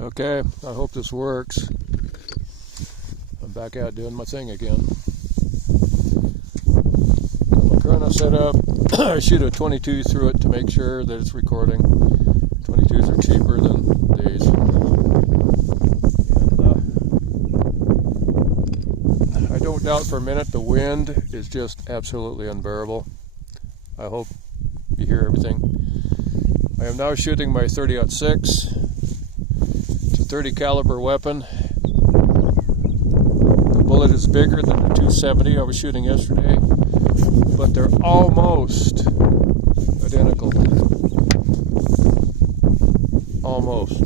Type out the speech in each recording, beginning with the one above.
Okay, I hope this works. I'm back out doing my thing again. Got my Chrono set up. I shoot a 22 through it to make sure that it's recording. 22s are cheaper than these. And I don't doubt for a minute the wind is just absolutely unbearable. I hope you hear everything. I am now shooting my 30-06. 30 caliber weapon. The bullet is bigger than the 270 I was shooting yesterday, but they're almost identical. Almost.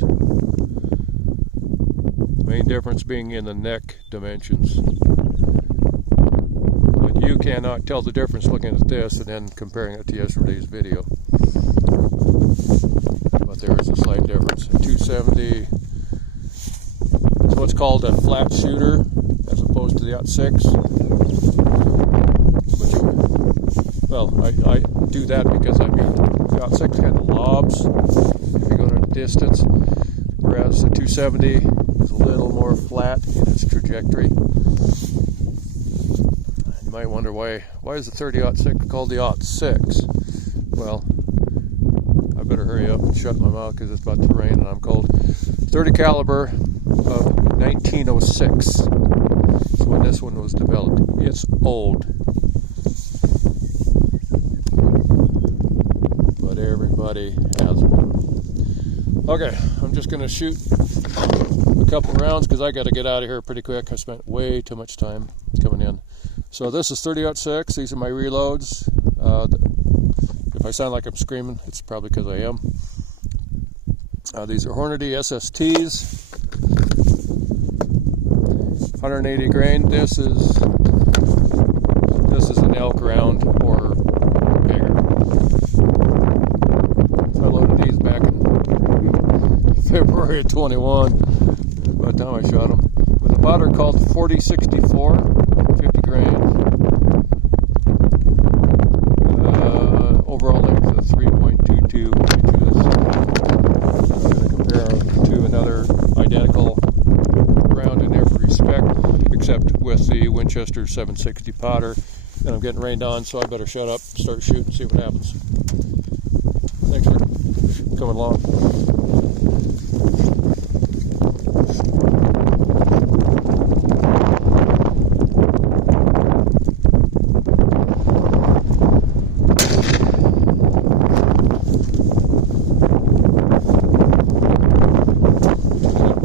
The main difference being in the neck dimensions. But you cannot tell the difference looking at this and then comparing it to yesterday's video. But there is a slight difference. The 270 what's called a flat shooter as opposed to the .6. Well, I do that because I mean the .6 kind of lobs if you go to a distance, whereas the 270 is a little more flat in its trajectory. You might wonder why is the 30-06 called the .6? Well, I better hurry up and shut my mouth because it's about to rain and I'm cold. 30 caliber of 1906 is when this one was developed. It's old, but everybody has one. Okay, I'm just going to shoot a couple rounds because I got to get out of here pretty quick. I spent way too much time coming in. So this is 30-06. These are my reloads. If I sound like I'm screaming, it's probably because I am. These are Hornady SSTs. 180 grain. This is an elk round or bigger. I loaded these back in February of 21. By the time I shot them, with a powder called 4064, 50 grain. Overall length of 3.22 inches. I'm going to compare to another identical round in every respect, except with the Winchester 760 powder. And I'm getting rained on, so I better shut up, start shooting, see what happens. Thanks for coming along.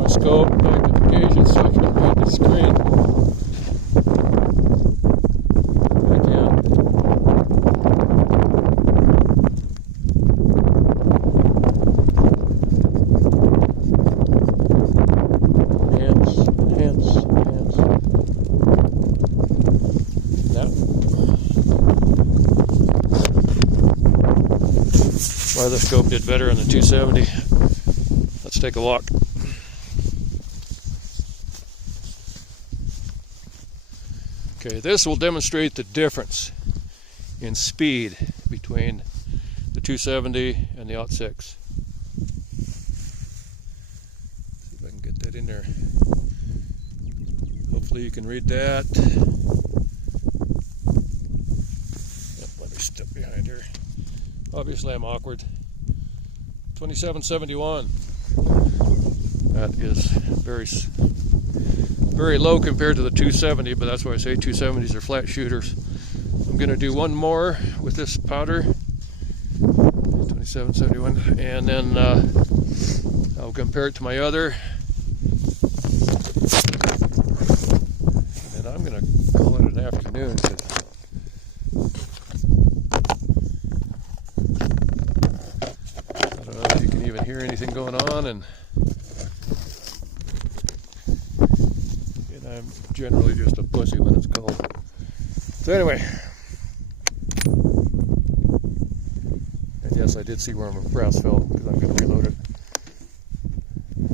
Scope magnification so I can read the screen. I can. Hands. Now. Why the scope did better on the 270. Let's take a walk. Okay, this will demonstrate the difference in speed between the 270 and the .6. See if I can get that in there. Hopefully you can read that. Yep, let me step behind here. Obviously I'm awkward. 2771. That is very low compared to the 270, but that's why I say 270s are flat shooters. I'm going to do one more with this powder, 2771, and then I'll compare it to my other. And I'm going to call it an afternoon. I don't know if you can even hear anything going on, and I'm generally just a pussy when it's cold. So anyway, and yes, I did see where my brass fell because I'm going to reload it.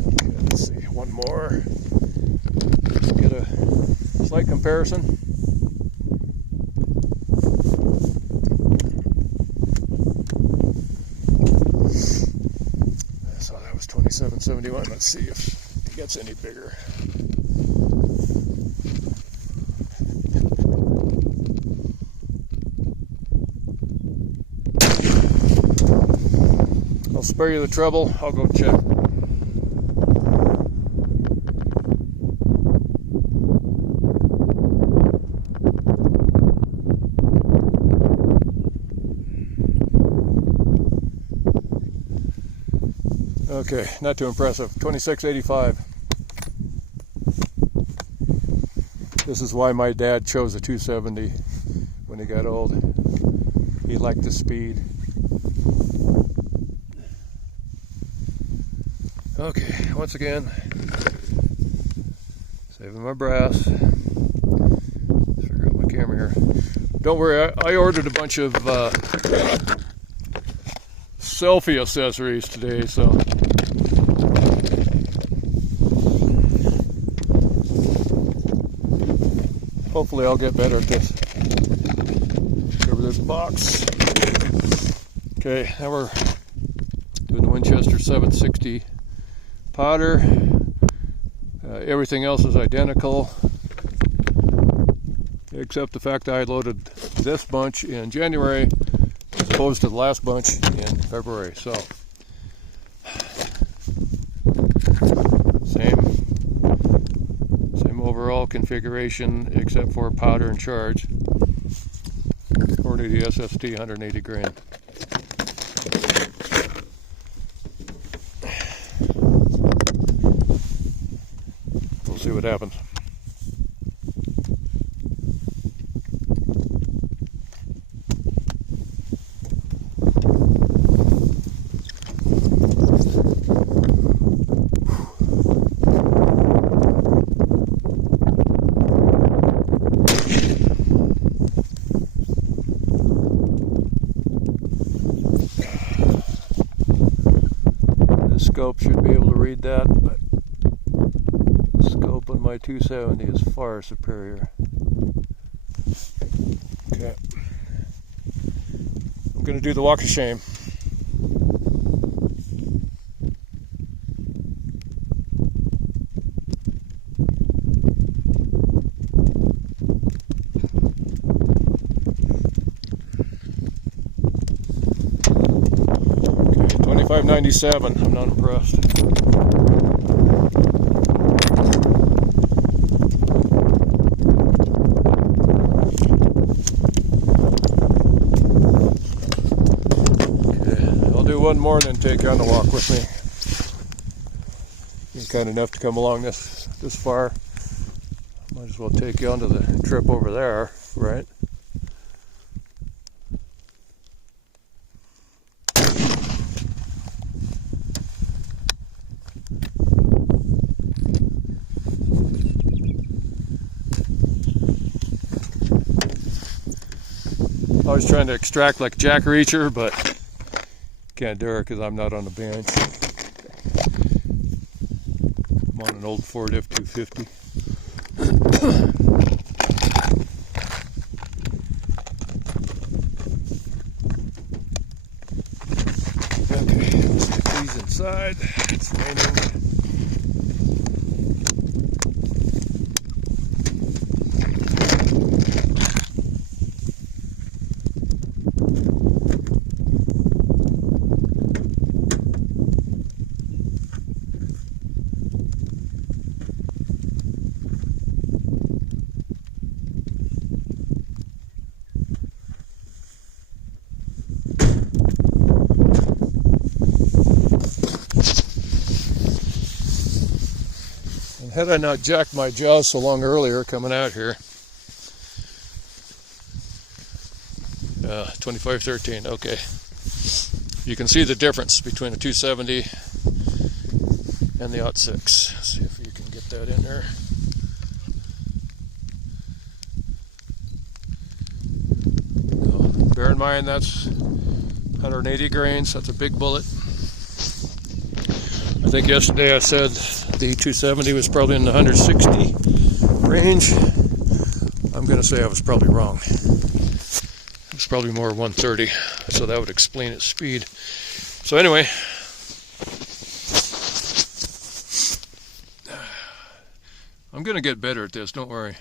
Okay, let's see, one more. Let's get a slight comparison. So that was 20. 2771. Let's see if it gets any bigger. I'll spare you the trouble. I'll go check. Okay, not too impressive. 2685. This is why my dad chose a 270 when he got old. He liked the speed. Okay, once again, saving my brass. Let's figure out my camera here. Don't worry, I ordered a bunch of selfie accessories today, so hopefully I'll get better at this. Cover this box. Okay, now we're doing the Winchester 760 powder. Everything else is identical, except the fact that I loaded this bunch in January as opposed to the last bunch in February. So same overall configuration except for powder and charge. 480 SST, 180 grain. We'll see what happens. Scope should be able to read that, but the scope on my 270 is far superior. Okay, I'm going to do the walk of shame. Okay, 2597. I'm not impressed. One more and then take you on the walk with me. You're kind enough to come along this far. Might as well take you onto the trip over there, right? I was trying to extract like Jack Reacher, but can't do it because I'm not on the bench. I'm on an old Ford F-250. Okay, let's get these inside. It's raining. Had I not jacked my jaws so long earlier coming out here. 2513, okay. You can see the difference between the 270 and the 06. Let's see if you can get that in there. Now, bear in mind that's 180 grains, that's a big bullet. I think yesterday I said the 270 was probably in the 160 range. I'm going to say I was probably wrong. It was probably more 130, so that would explain its speed. So anyway, I'm going to get better at this, don't worry.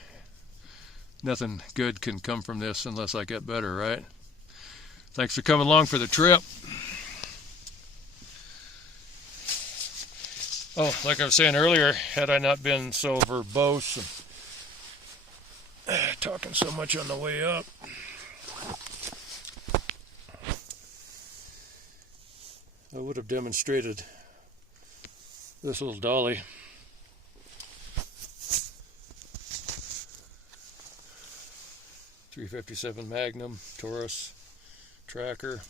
Nothing good can come from this unless I get better, right? Thanks for coming along for the trip. Oh, like I was saying earlier, had I not been so verbose and talking so much on the way up, I would have demonstrated this little dolly. .357 Magnum Taurus tracker.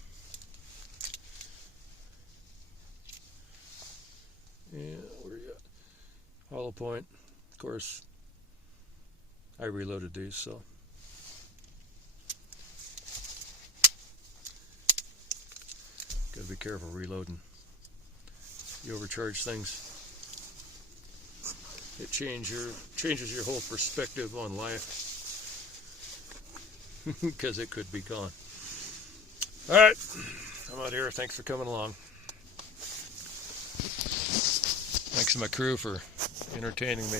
Yeah, where you at? Hollow point. Of course, I reloaded these, so. Gotta be careful reloading. You overcharge things, it changes your whole perspective on life. Because it could be gone. Alright, I'm out here. Thanks for coming along. Thanks to my crew for entertaining me.